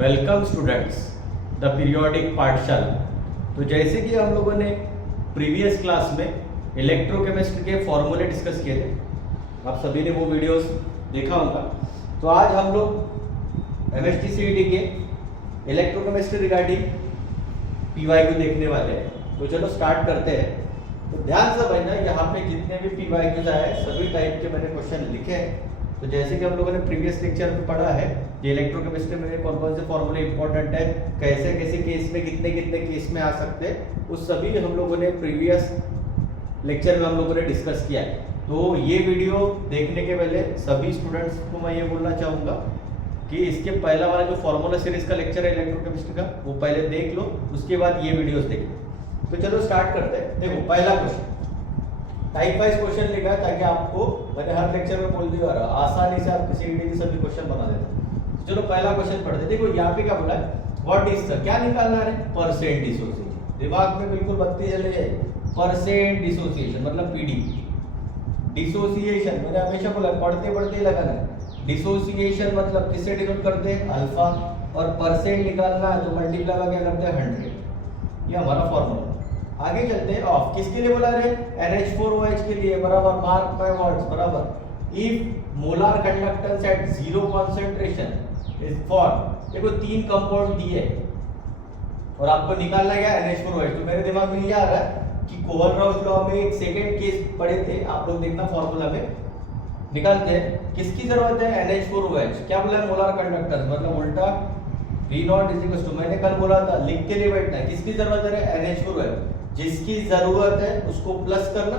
Welcome students the periodic पाठशाला। तो जैसे कि हम लोगों ने प्रीवियस क्लास में इलेक्ट्रोकेमिस्ट्री के फॉर्मूले डिस्कस किए थे, आप सभी ने वो वीडियोस देखा होगा। तो आज हम लोग एमएसटी के इलेक्ट्रोकेमिस्ट्री रिगार्डिंग पीवाईक्यू देखने वाले हैं। तो चलो स्टार्ट करते हैं। तो ध्यान से भाई ना, यहाँ पे जितने भी पीवाईक्यूज आए सभी टाइप के मैंने क्वेश्चन लिखे हैं। तो जैसे कि हम लोगों ने प्रीवियस लेक्चर में पढ़ा है कि इलेक्ट्रोकेमिस्ट्री में कौन कौन से फॉर्मूले इंपॉर्टेंट है, कैसे कैसे केस में कितने कितने केस में आ सकते हैं, उस सभी हम लोगों ने प्रीवियस लेक्चर में हम लोगों ने डिस्कस किया है। तो ये वीडियो देखने के पहले सभी स्टूडेंट्स को मैं ये बोलना चाहूँगा कि इसके पहला वाला जो फॉर्मूला सीरीज का लेक्चर है इलेक्ट्रोकेमिस्ट्री का, वो पहले देख लो, उसके बाद ये वीडियोस देखो। तो चलो स्टार्ट करते हैं। देखो पहला क्वेश्चन टाइप वाइज क्वेश्चन लिखा है ताकि आपको, मैंने हर लेक्चर में बोल दिया, आसानी से आप किसी के सभी क्वेश्चन बना देते। चलो पहला क्वेश्चन पढ़ते। देखो यहाँ पे क्या बोला है, व्हाट इज द, क्या निकालना है, परसेंट डिसोसिएशन। दिमाग में बिल्कुल बत्ती जले जाए। परसेंट डिसोसिएशन मतलब पीडी। डिसोसिएशन मैंने हमेशा बोला, पढ़ते पढ़ते ही लगाना है। डिसोसिएशन मतलब किससे डिनोट करते हैं, अल्फा, और परसेंट निकालना है तो मल्टीप्लाई क्या करते हैं, 100। ये हमारा फॉर्मूला। आगे चलते हैं। ऑफ किसके लिए बोला रे, NH4OH के लिए, बराबर, मार्क माय वर्ड्स, बराबर। If molar conductance at 0 concentration is for, देखो 3 कंपाउंड दिए और आपको निकालना क्या है, NH4OH। तो मेरे दिमाग में ये आ रहा है कि कोहलराउस लॉ में एक सेकंड केस पढ़े थे, आप लोग देखना फॉर्मूला में निकालते हैं। किसकी जरूरत है, NH4OH। क्या बोला है, मोलर कंडक्टेंस मतलब उल्टा V0 इज इक्वल टू, मैंने कल बोला था लिख के लिए बैठना है। किसकी जरूरत है, NH4OH। जिसकी जरूरत है उसको प्लस करना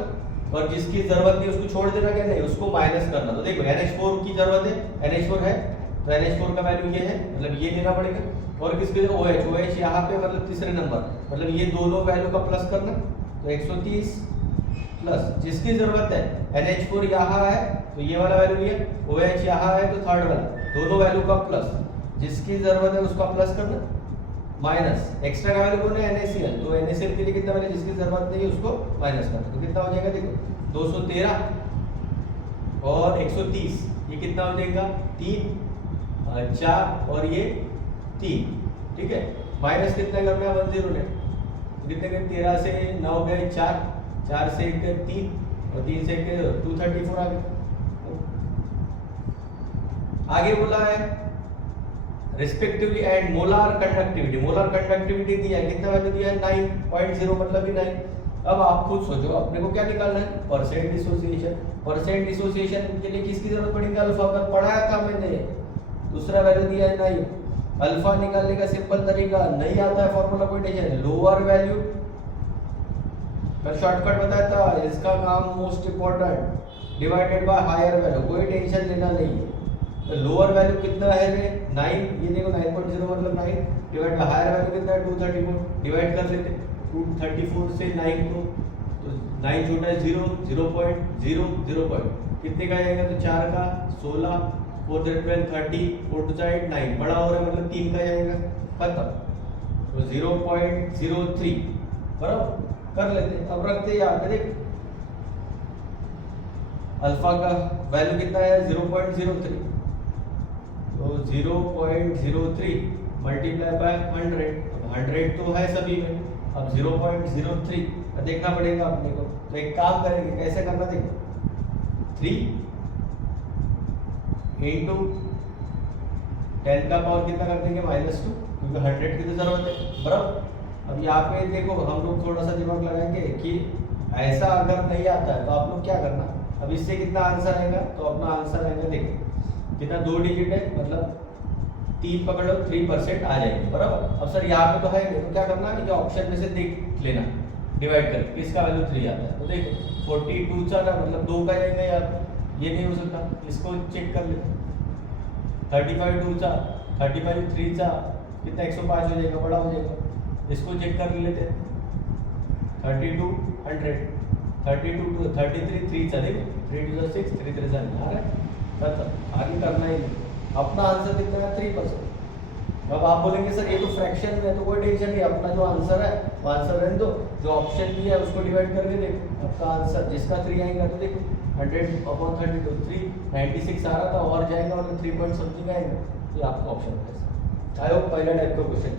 और जिसकी जरूरत नहीं उसको छोड़ देना, क्या नहीं, उसको माइनस करना। तो देखो NH4 की जरूरत है, NH4 है तो NH4 का वैल्यू ये है, मतलब ये लेना पड़ेगा। और किसके लिए, OH यहाँ पे मतलब तीसरे नंबर, मतलब ये दोनों वैल्यू का प्लस करना। तो 130 प्लस जिसकी जरूरत है, NH4 यहाँ है तो ये वाला वैल्यू लिया, OH यहाँ है तो थर्ड वाला, दोनों वैल्यू का प्लस। जिसकी जरूरत है उसका प्लस करना, माइनस एक्स्ट्रा का वैल्यू कौन है, NaCl। तो NaCl के लिए कितना वैल्यू, जिसकी जरूरत नहीं है उसको माइनस करना। तो कितना हो जाएगा, देखो 213 और 130, ये कितना हो जाएगा, 3 4 और ये 3, ठीक है। माइनस कितना करना है, 10 ने, कितने के 13 से 9 गए 4, 4 से 1 3 और 3 से 1 234 आ गए। आगे बोला है respectively and molar conductivity. Molar conductivity दिया है, कितना वैल्यू दिया है, 9.0 मतलब भी 9। अब आप खुद सोचो अपने को क्या निकालना है, परसेंट डिसोसिएशन। परसेंट डिसोसिएशन के लिए किसकी जरूरत पड़ेगी, अल्फा का। पढ़ाया था मैंने, दूसरा वैल्यू दिया है 9। अल्फा निकालने का सिंपल तरीका, नहीं आता है फॉर्मूला, कोई टेंशन, लोअर वैल्यू, मैं शॉर्टकट बताया था, इसका काम most important, divided by higher value, कोई टेंशन लेना नहीं है। तो लोअर वैल्यू कितना है रे, 9, ये देखो 9.0 मतलब 9, डिवाइड बाय हायर वैल्यू कितना है, 234, डिवाइड कर लेते 234 से 9 को, तो 9 छोटा है 0, 0.0 कितने का आएगा, तो 4 का 16, 4 12 30, 4 टू साइड 9, बड़ा हो रहा है मतलब 3 का जाएगा, खत्म। तो 0.03 बराबर कर लेते। अब रखते हैं यहाँ पे, देख अल्फा का वैल्यू कितना है, 0.03, तो 0.03 मल्टीप्लाई बाय 100, अब 100 तो है सभी में, अब 0.03 देखना पड़ेगा अपने को। तो एक काम करेंगे, कैसे करना, देखो 3 इंटू 10 का पावर कितना कर देंगे, -2, क्योंकि 100 की तो जरूरत है, बराबर। अब यहाँ पे देखो हम लोग थोड़ा सा दिमाग लगाएंगे कि ऐसा अगर नहीं आता है तो आप लोग क्या करना, अब इससे कितना आंसर आएगा, तो अपना आंसर आएगा, देखो कितना 2 डिजिट है, मतलब 3 पकड़ो 3% आ जाएंगे, बराबर। अब सर यहाँ पे तो है नहीं, तो क्या करना है, ये ऑप्शन में से देख लेना, डिवाइड कर किसका वैल्यू 3 आता है। तो देखो 42 चा ना, मतलब 2 का जाएगा यार, ये नहीं हो सकता, इसको चेक कर ले, 35 2 चा, 35 3 चा कितना, 105 हो जाएगा, बड़ा हो जाएगा। इसको चेक कर लेते हैं, 32 100, 32 2 33 3 चा, देखो 3 2 6 3 3 7 आ रहा है, खत्म। आगे करना ही नहीं, अपना आंसर कितना है, 3%। अब आप बोलेंगे सर ये तो फ्रैक्शन में है, तो कोई टेंशन नहीं, अपना जो आंसर है वो आंसर रहने दो, जो ऑप्शन भी है उसको डिवाइड करके देखो, आपका आंसर जिसका 3 आएगा, तो देखो 100/32 396 आ रहा था, और जाएगा मतलब 3 पॉइंट समथिंग आएगा, तो आपका ऑप्शन है। आई होप पहला टाइप का क्वेश्चन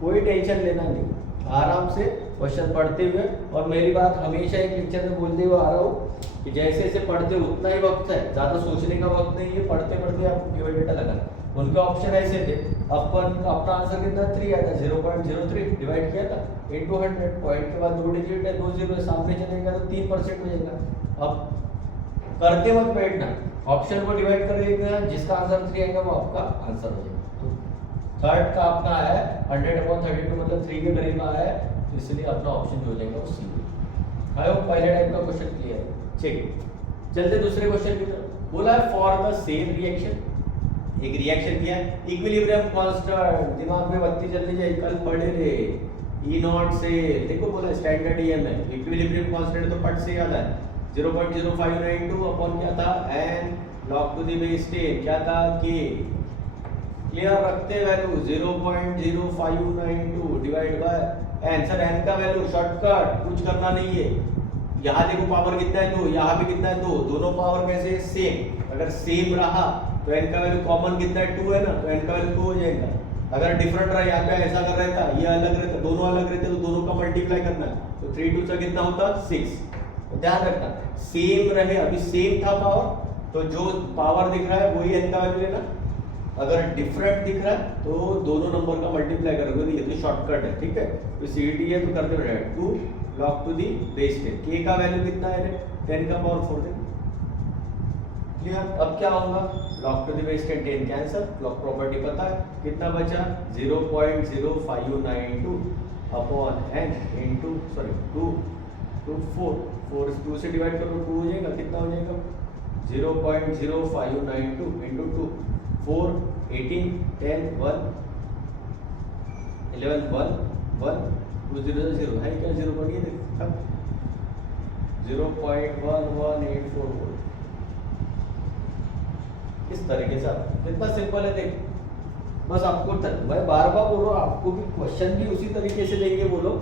कोई टेंशन लेना नहीं, आराम से क्वेश्चन पढ़ते हुए। और मेरी बात हमेशा एक लेक्चर में बोलते हुए आ रहा हूँ कि जैसे जैसे पढ़ते हो उतना ही वक्त है, ज़्यादा सोचने का वक्त नहीं है, पढ़ते पढ़ते आपको गिवन डेटा लगा। उनके ऑप्शन ऐसे थे, अपन अपना आंसर कितना 3 आया था, 0.03 डिवाइड किया था इंटू 100, पॉइंट के बाद 2 डिजिट है, 2 जीरो सामने चलेगा तो 3% हो जाएगा। अब करते वक्त बैठना, ऑप्शन को डिवाइड करेगा, जिसका आंसर 3 आएगा वो आपका आंसर हो जाएगा। तो थर्ड का अपना आया है 100/32 मतलब 3 के करीब आया है, तो इसलिए अपना ऑप्शन जो हो जाएगा वो सी। आई होप पहले टाइप का क्वेश्चन क्लियर है। चलिए चलते दूसरे क्वेश्चन की तरफ। बोला है फॉर द सेम रिएक्शन, एक रिएक्शन किया है, इक्विलिब्रियम कांस्टेंट, दिमाग में बत्ती जल्दी जाए, कल पढ़े रे ई नॉट से, देखो बोला स्टैंडर्ड ईएम है, इक्विलिब्रियम कांस्टेंट तो पट से याद है 0.0592 अपॉन क्या था n log to the base 10 क्या था k, क्लियर रखते value 0.0592 divide by n। Sir n का वैल्यू शॉर्टकट कुछ करना नहीं है, यहाँ देखो पावर कितना है 2, यहाँ भी कितना है 2, दोनों पावर कैसे सेम, अगर सेम रहा तो n का वैल्यू कॉमन कितना है 2 है ना, तो n का वैल्यू 2 हो जाएगा। अगर डिफरेंट रहा, यहाँ पे ऐसा कर रहता, ये अलग रहता, दोनों अलग रहते तो दोनों का मल्टीप्लाई करना है, तो 3 2 से कितना होता 6। तो ध्यान रखना सेम रहे, अभी सेम था पावर तो जो पावर दिख रहा है वही n का वैल्यू लेना, अगर डिफरेंट दिख रहा है तो दोनों नंबर का मल्टीप्लाई करोगे, ये तो शॉर्टकट है, ठीक है। तो सीडी है तो करते रहे 2 log to the base 10, k का वैल्यू कितना है 10 का पावर 4 दे, क्लियर। अब क्या होगा log to the base 10 cancel, log property पता है कितना बचा 0.0592 अपॉन n इनटू सॉरी 2 4 2 से डिवाइड करो 2 हो जाएगा, कितना हो जाएगा 0.0592 इनटू 2 4 18 10 1 11 1 1 2 0 0 है क्या, 0 बन गया देखो 0.1184 वोल्ट। इस तरीके से कितना सिंपल है देख, बस आपको मैं बार बार बोल रहा हूँ, आपको भी क्वेश्चन भी उसी तरीके से देंगे बोलो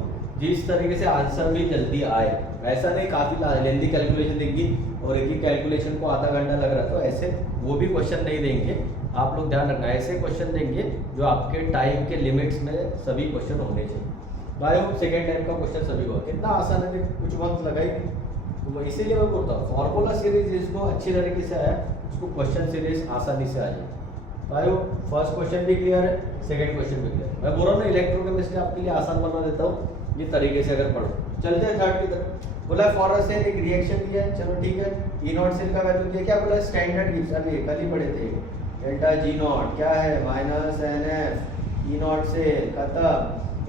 जिस तरीके से आंसर भी जल्दी आए, ऐसा नहीं काफी लेंथी कैलकुलेशन देंगी और एक ही कैलकुलेशन को आधा घंटा लग रहा है, तो ऐसे वो भी क्वेश्चन नहीं देंगे। आप लोग ध्यान रखना, ऐसे क्वेश्चन देंगे जो आपके टाइम के लिमिट्स में सभी क्वेश्चन होने चाहिए। आई होप सेकेंड टाइम का क्वेश्चन सभी हुआ, कितना आसान है, कुछ वक्त लगाएंगे, तो इसीलिए मैं बोलता हूँ फॉर्मूला सीरीज जिसको अच्छी तरीके से आया उसको क्वेश्चन सीरीज आसानी से आ जाए। आई होप फर्स्ट क्वेश्चन भी क्लियर है, सेकेंड क्वेश्चन भी क्लियर है। मैं बोल रहा हूँ ना इलेक्ट्रोकेमिस्ट्री आपके लिए आसान बना देता हूँ ये तरीके से अगर पढ़ो। चलते हैं थर्ड की तरफ। बोला फॉर अ सेल एक रिएक्शन दिया है, चलो ठीक है, ई नॉट सेल का वैल्यू दिया, क्या बोला स्टैंडर्ड गिब्स, अभी कल ही पढ़े थे, डेल्टा जी नॉट क्या है minus n F E not cell खत्म,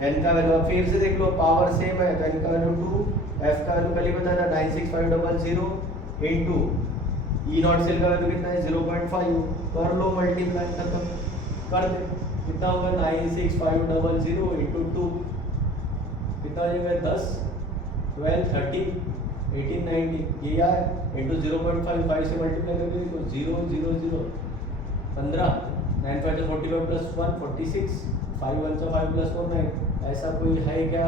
एन का वैल्यू फिर से देख लो पावर सेम है तो एन का वैल्यू 2, एफ का वैल्यू कल ही बताया था 96500 इनटू ई नॉट सेल का वैल्यू कितना है 0.5, कर लो मल्टीप्लाई खत्म कर दे, कितना होगा 96500 इनटू 2 कितना हो जाएगा 10 12 13 18 19 ये यार इनटू 0.55 से मल्टीप्लाई करके देखो 0 0 0 15 9 5 45 प्लस 1 46 5 1 5 प्लस 4 9, ऐसा कोई है क्या,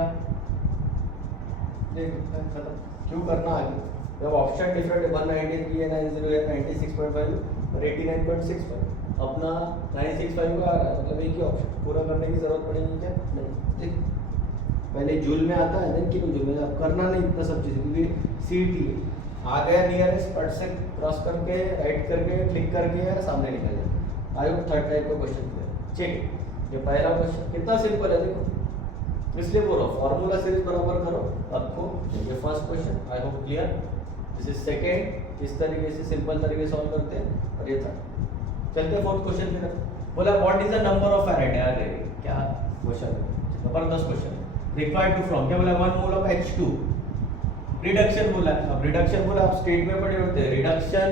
देख खत्म, क्यों करना आगे, जब ऑप्शन डिफरेंट है 193 है 90 है 96.5 और 89.65, अपना 965 को आ रहा है, मतलब एक ही ऑप्शन पूरा करने की जरूरत पड़ेगी क्या, नहीं। देख पहले जूल में आता है देन किलो जूल में, अब करना नहीं इतना सब चीज़, क्योंकि सीटी आ गया नियरेस्ट पट से क्रॉस करके राइट करके क्लिक करके सामने निकल जाए। आई होप थर्ड टाइप का क्वेश्चन क्लियर। चेक ये पहला क्वेश्चन कितना सिंपल है देखो, इसलिए बोलो फॉर्मूला सीरीज बराबर करो आपको, ये first question I hope clear. This is second, इस तरीके से सिंपल तरीके से सॉल्व करते हैं, और ये था। चलते हैं फोर्थ क्वेश्चन की तरफ। बोला what is the number of Faraday, अरे क्या क्वेश्चन है, जबरदस्त क्वेश्चन है। रिक्वायर्ड टू फ्रॉम क्या बोला 1 मोल ऑफ H2, रिडक्शन बोला, अब रिडक्शन बोला आप स्टेट में पढ़े होते हैं, रिडक्शन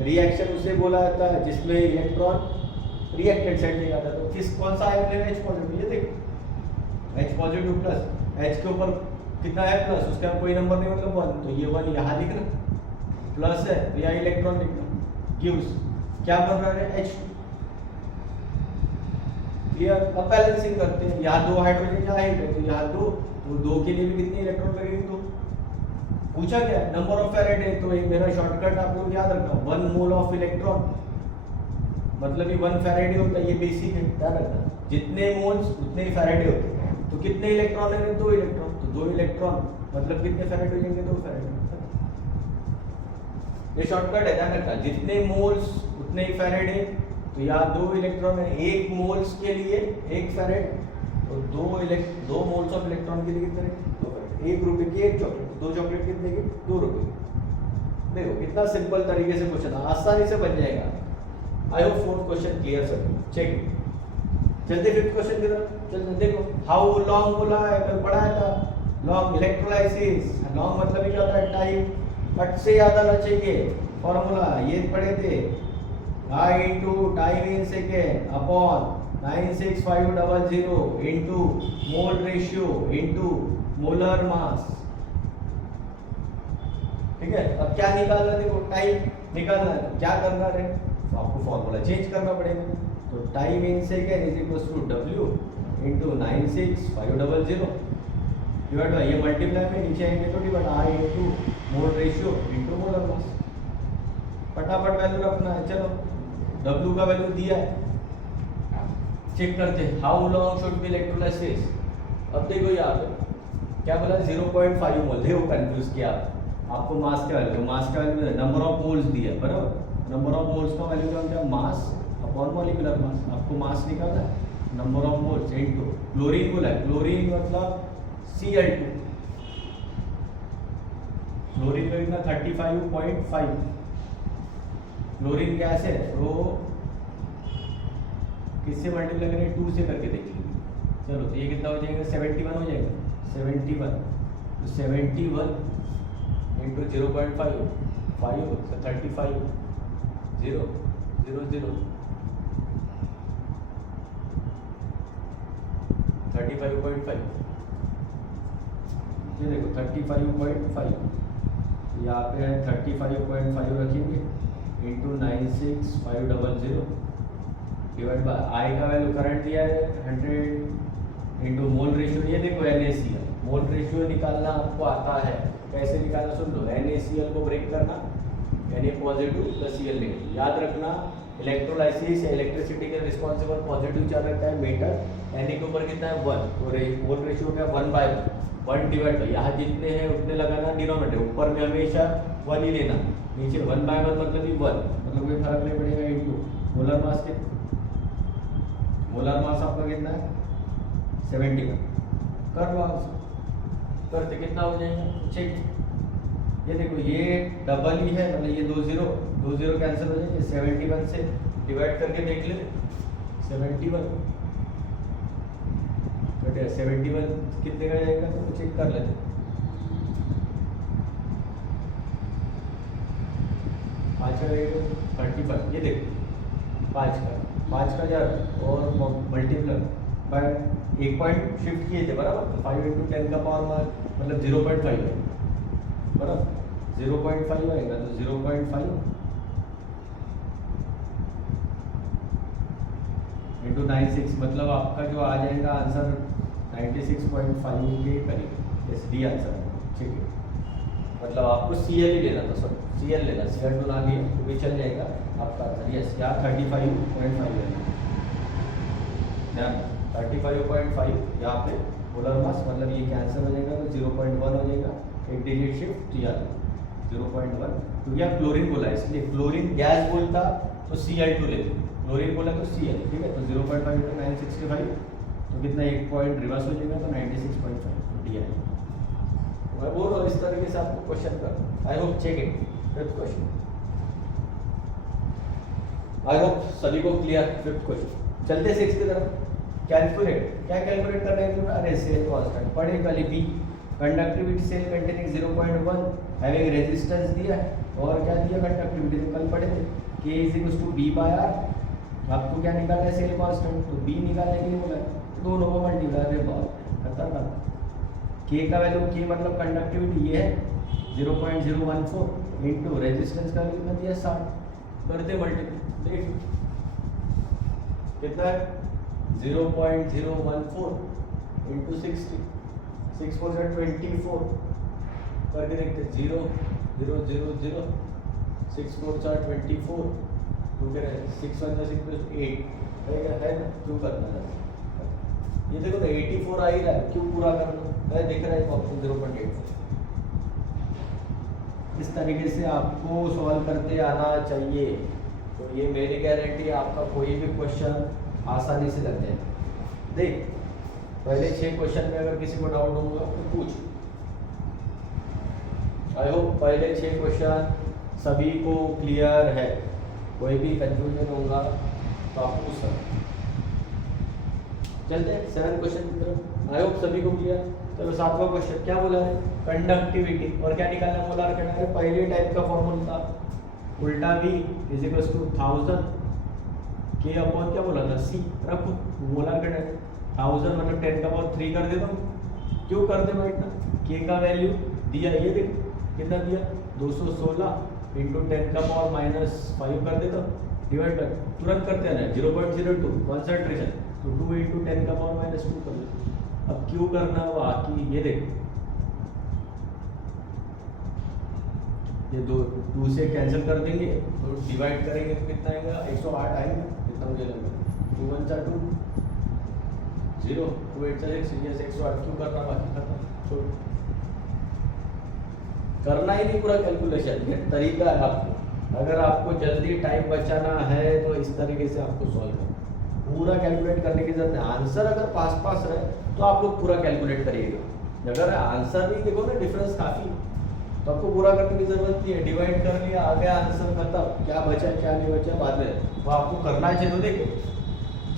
रिएक्शन उसे बोला जाता है जिसमें इलेक्ट्रॉन रिएक्टेंट साइड में जाता है, तो किस कौन सा आयन लेना H पॉजिटिव, ये देखो H पॉजिटिव प्लस H के ऊपर कितना है प्लस, उसका कोई नंबर नहीं मतलब 1, तो ये 1 यहाँ लिखना प्लस है तो यहाँ इलेक्ट्रॉन लिखना, गिव्स क्या बन रहा है H2, क्लियर। अब बैलेंसिंग करते हैं, यहाँ 2 हाइड्रोजन यहाँ है तो यहाँ 2, तो 2 के लिए भी कितनी इलेक्ट्रॉन लगेगी, तो पूछा गया नंबर ऑफ फैराडे, तो एक मेरा शॉर्टकट आप लोग याद रखना 1 मोल ऑफ इलेक्ट्रॉन मतलब ये 1 फैराडे होता है, ये बेसिक है, ध्यान रखना। जितने मोल्स उतने ही फैराडे होते हैं। तो कितने इलेक्ट्रॉन है? 2 इलेक्ट्रॉन। तो 2 इलेक्ट्रॉन मतलब कितने फैराडे हो जाएंगे? 2 फैराडे। ये शॉर्टकट है, ध्यान रखना। जितने मोल्स उतने ही फैराडे। तो यहाँ 2 इलेक्ट्रॉन है, 1 मोल्स के लिए 1 फैराड। तो 2 मोल्स ऑफ इलेक्ट्रॉन के लिए कितने? 2 फैराड। 1 रुपए की 1 चॉकलेट, 2 चॉकलेट कितने की? 2 रुपए की। देखो कितना सिंपल तरीके से क्वेश्चन आसानी से बन जाएगा। I hope fourth question clear sir. Check. चलते फिफ्थ क्वेश्चन की तरफ। चलते देखो, हाउ लॉन्ग बोला है, कल पढ़ाया था। लॉन्ग इलेक्ट्रोलाइसिस, लॉन्ग मतलब ये क्या होता है? टाइम। कट से याद आना चाहिए फॉर्मूला, ये पढ़े थे। I into time in second upon 96500 into mole ratio into molar mass। ठीक है, अब क्या निकालना है? देखो टाइम निकालना है, तो क्या करना है? तो आपको फॉर्मूला चेंज करना पड़ेगा। तो time in second is equal to W into 96500 divide by, ये मल्टीप्लाई में नीचे आएंगे तो divide I into mole ratio into molar mass. फटाफट वैल्यू रखना है। चलो W का वैल्यू दिया है, चेक करते हैं। How long should be electrolysis. अब देखो यहाँ पे क्या बोला? 0.5 मोल। देखो कंफ्यूज किया आपको। मास का वैल्यू, मास का वैल्यू नंबर ऑफ मोल्स दिया, बराबर। नंबर ऑफ मोल्स का वैल्यू क्या होता है? Mass upon molecular mass. आपको मास निकालना है, number of moles into chlorine बोला है। क्लोरीन मतलब Cl2। क्लोरीन का कितना? 35.5। क्लोरीन गैस है तो किससे मल्टीप्लाई करेंगे? 2 से करके देखेंगे। चलो तो ये कितना हो जाएगा? 71 हो जाएगा। 71 तो 71 इंटू 0.5 5 तो 35 0 0 0 35.5। ये देखो 35.5 यहाँ पे है 35.5 रखेंगे इंटू 96500 डिवाइड बाय आई का वैल्यू करंट दिया है 100 इंटू मोल रेशियो। ये देखो NaCl, मोल रेशियो निकालना आपको आता है। कैसे निकालना सुन लो। NaCl को ब्रेक करना, Na positive plus Cl negative. याद रखना इलेक्ट्रोलाइसिस या इलेक्ट्रिसिटी के रिस्पॉन्सिबल पॉजिटिव चार्ज रहता है मेटल। Na के ऊपर कितना है? 1। तो मोल रेशियो क्या? 1/1 डिवाइड बाय, यहाँ जितने हैं उतने लगाना डिनोमिनेटर। ऊपर में हमेशा 1 ही लेना, नीचे 1/1 मतलब ही 1, मतलब कोई फर्क नहीं पड़ेगा। इंटू मोलर मास कितना? मोलर मास आपका कितना है? 71। कर लो आप, करते कितना हो जाएगा? चेक। ये देखो ये डबल ही है, मतलब ये 2 0 कैंसिल हो जाएंगे। 71 से डिवाइड करके देख ले। 71 71 कितने का जाएगा? तो चेक कर लेते। 5 का जाएगा 35। ये देखो 5 का जा और मल्टीप्लाई बाय 1 पॉइंट शिफ्ट किए थे, बराबर। तो 5 इंटू 10 का पावर मतलब 0.5 है, बराबर। 0.5 आएगा तो 0.5 इंटू 96 मतलब आपका जो आ जाएगा आंसर 96.5 के करीब। एस डी आंसर, ठीक है। मतलब आपको Cl ही लेना था, सॉरी Cl लेना, Cl2 ना लिया तो भी चल जाएगा आपका आंसर। यस, यहाँ 35.5 लेना, ध्यान 35.5 यहाँ पे पोलर मास, मतलब ये कैंसिल हो जाएगा तो 0.1 हो जाएगा। एक डिजिट शिफ्ट तो यार 0.1, क्योंकि आप क्लोरीन बोला इसलिए क्लोरीन गैस बोलता तो Cl2 लेते, क्लोरीन बोला तो Cl, ठीक है। तो 0.5 इंटू 965 तो कितना, 1 पॉइंट रिवर्स हो जाएगा तो 96.5 डी आई। मैं बोल रहा हूँ इस तरीके से आपको क्वेश्चन कर। I hope check it. Fifth question, I hope सभी को क्लियर। फिफ्थ क्वेश्चन चलते 6 की तरफ। कैलकुलेट, क्या कैलकुलेट करना है? अरे सेल कांस्टेंट पढ़े कल बी, conductivity cell containing 0.1 having resistance दिया है, और क्या दिया कंडक्टिविटी तो कल पढ़े थे K is to be by R. आपको क्या निकालना है? सेल कांस्टेंट, तो बी निकालने के लिए बोला है, दोनों को मल्टीप्लाई। अरे बाप खतरनाक। K का वैल्यू, K मतलब कंडक्टिविटी ये है 0.014 इंटू रेजिस्टेंस का वैल्यू कितना दिया 60, करते मल्टीप्लाई। देख कितना है 0.014 इंटू 60, 6 4 से 24 करके देखते 0 0 0 0 6 4 से 24 2 के 6 1 6 8 है ना, क्यों करना है? ये देखो ना 84 आ ही रहा है, क्यों पूरा करना है? दिख रहा है ऑप्शन 0.8। इस तरीके से आपको सॉल्व करते आना चाहिए, तो ये मेरी गारंटी, आपका कोई भी क्वेश्चन आसानी से लग जाए। देख पहले 6 क्वेश्चन में अगर किसी को डाउट होगा तो पूछ। आई होप पहले 6 क्वेश्चन सभी को क्लियर है, कोई भी कंफ्यूजन होगा तो आप पूछ सकते। चलते हैं 7 क्वेश्चन की तरफ। आई होप सभी को क्लियर। चलो 7वां क्वेश्चन क्या बोला है? कंडक्टिविटी। और क्या निकालना है? मोलार करना है। पहले टाइप का फॉर्मूला था उल्टा V is equals to 1000 K upon क्या बोला था? C रखो। मोलार करना है 1000 मतलब 10 का पावर 3 कर देता हूँ। क्यों कर दे बैठना? K का वैल्यू दिया, ये देखो कितना दिया 216 इंटू 10 का पावर -5 कर देता हूँ, डिवाइड कर तुरंत करते हैं ना 0.02 कॉन्सेंट्रेशन, तो 2 इंटू 10 का पावर -2 कर दो। अब क्यों करना है बाकी? ये देखो ये 2 से कैंसिल कर देंगे तो डिवाइड करेंगे तो कितना आएगा? 108 आएगा। कितना मुझे लगा 2 1 2 0 2 8 6 ये 108 क्यों करना? बाकी खत्म, छोड़। करना ही नहीं पूरा कैलकुलेशन, ये तरीका है आपको। अगर आपको जल्दी टाइम बचाना है तो इस तरीके से आपको सॉल्व करना, पूरा कैलकुलेट करने की जरूरत नहीं। आंसर अगर पास पास रहे तो आप लोग पूरा कैलकुलेट करिएगा। अगर आंसर भी देखो ना डिफरेंस काफ़ी, तो आपको पूरा करने की जरूरत नहीं है। डिवाइड कर लिया, आ गया आंसर, खत्म। क्या बचा क्या नहीं बचा बाद में वो आपको करना चाहिए। तो देखो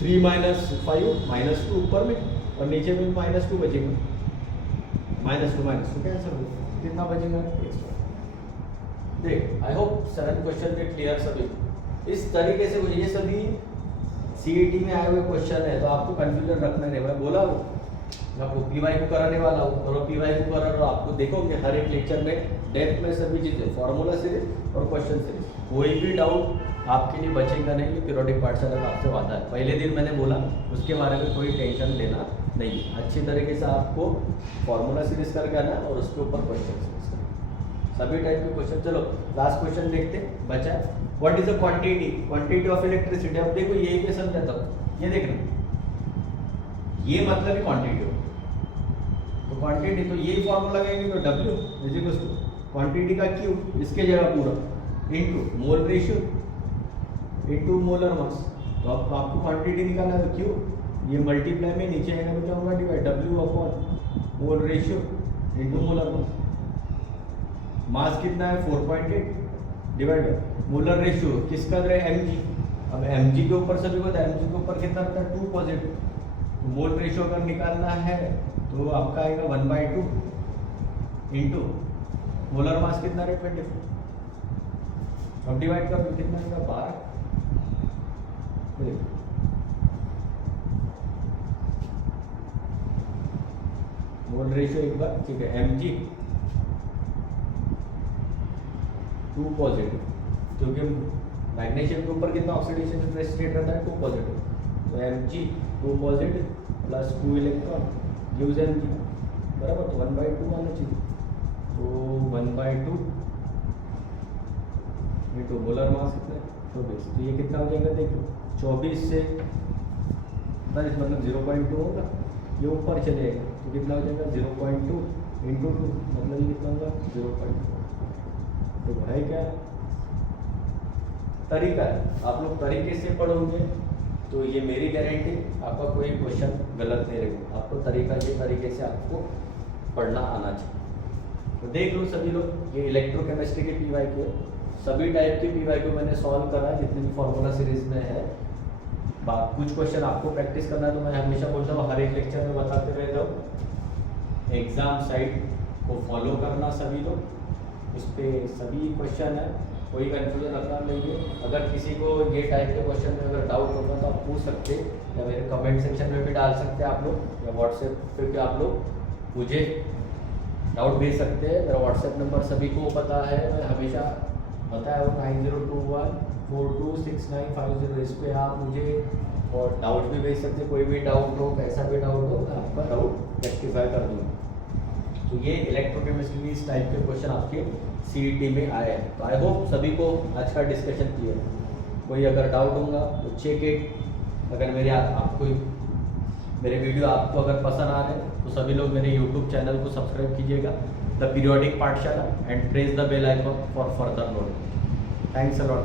3 - 5 -2 ऊपर में और नीचे में -2 बचेगा। -2 कैंसिल हो, कितना बचेगा? 100। देख आई होप 7 क्वेश्चन के क्लियर सभी। इस तरीके से ये सभी सीईटी में आए हुए क्वेश्चन है, तो आपको कंफ्यूजन रखना नहीं। मैं बोला हूँ मैं आपको पीवाई को कराने वाला हूँ, और पीवाई को करा रहा हूँ। आपको देखोगे हर एक लेक्चर में डेप्थ में सभी चीज़ें, फार्मूला सीरीज और क्वेश्चन सीरीज। कोई भी डाउट आपके लिए बचेगा नहीं। ये पीरियोडिक पाठशाला का आपसे वादा है। पहले दिन मैंने बोला उसके बारे में कोई टेंशन लेना नहीं। अच्छी तरीके से आपको फार्मूला सीरीज करके आना और उसके ऊपर क्वेश्चन सीरीज करना, सभी टाइप के क्वेश्चन। चलो लास्ट क्वेश्चन देखते बचा। What is the quantity of electricity? अब देखो यही पे समझाता हूँ, ये देखना, ये मतलब ही क्वांटिटी हो। तो क्वांटिटी तो यही फॉर्मूला लगाएंगे, तो W is equal to quantity का Q इसके जगह पूरा into mole ratio into molar mass. तो अब आपको क्वांटिटी निकालना है तो Q ये मल्टीप्लाई में नीचे आएगा तो क्या होगा? Divide W upon mole ratio into molar mass. Mass कितना है? 4.8 डिवाइड मोलर रेशियो किसका दे रहा है? mg। अब mg के ऊपर सभी को mg के ऊपर कितना रहता है? 2 पॉजिटिव। तो मोल रेशियो अगर निकालना है तो आपका आएगा 1/2 इंटू मोलर मास कितना है? 24। अब डिवाइड कर दो कितना आएगा? 12। मोल रेशियो एक बार ठीक है, mg 2 पॉजिटिव, क्योंकि मैग्नीशियम के ऊपर कितना ऑक्सीडेशन स्टेट रहता है? 2 पॉजिटिव। तो mg 2 positive plus 2 electron gives mg बराबर, तो 1/2 आना चाहिए। तो 1/2 इंटू मोलर मास कितना है? 24। तो ये कितना हो जाएगा? देखो 24 से मतलब 0.2 होगा, ये ऊपर चलेगा तो कितना हो जाएगा? 0.2 इंटू 2 मतलब ये कितना होगा? 0.4। तो है क्या तरीका है, आप लोग तरीके से पढ़ोगे तो ये मेरी गारंटी आपका कोई क्वेश्चन गलत नहीं रहेगा। आपको तरीका ये तरीके से आपको पढ़ना आना चाहिए। तो देख लो सभी लोग, ये इलेक्ट्रोकेमिस्ट्री के पीवाई को, सभी टाइप के पीवाई को मैंने सॉल्व करा जितने भी फार्मूला सीरीज में है। कुछ क्वेश्चन आपको प्रैक्टिस करना है, तो मैं हमेशा बोलता हूँ हर एक लेक्चर में बताते रहता हूँ। एग्जाम साइट को फॉलो करना सभी लोग, उस पर सभी क्वेश्चन है, कोई कंफ्यूजन रखना नहीं है। अगर किसी को ये टाइप के क्वेश्चन में अगर डाउट होगा तो आप पूछ सकते हैं, या मेरे कमेंट सेक्शन में भी डाल सकते हैं आप लोग, या व्हाट्सएप पे भी आप लोग मुझे डाउट भेज सकते हैं। मेरा व्हाट्सएप नंबर सभी को पता है, मैं हमेशा बताया वो 9021426950। इस पर आप मुझे और डाउट भी भेज सकते हैं, कोई भी डाउट हो, कैसा भी डाउट हो, मैं आपका डाउट रेक्टिफाई कर दूँगा। तो ये इलेक्ट्रोकेमिस्ट्री इस टाइप के क्वेश्चन आपके सीईटी में आए हैं। तो आई होप सभी को आज का डिस्कशन क्लियर है। कोई अगर डाउट होगा तो चेक इट। अगर मेरे वीडियो आपको अगर पसंद आ रहे हैं तो सभी लोग मेरे यूट्यूब चैनल को सब्सक्राइब कीजिएगा, the periodic Pathshala, and press the bell icon for further notification. Thanks a lot.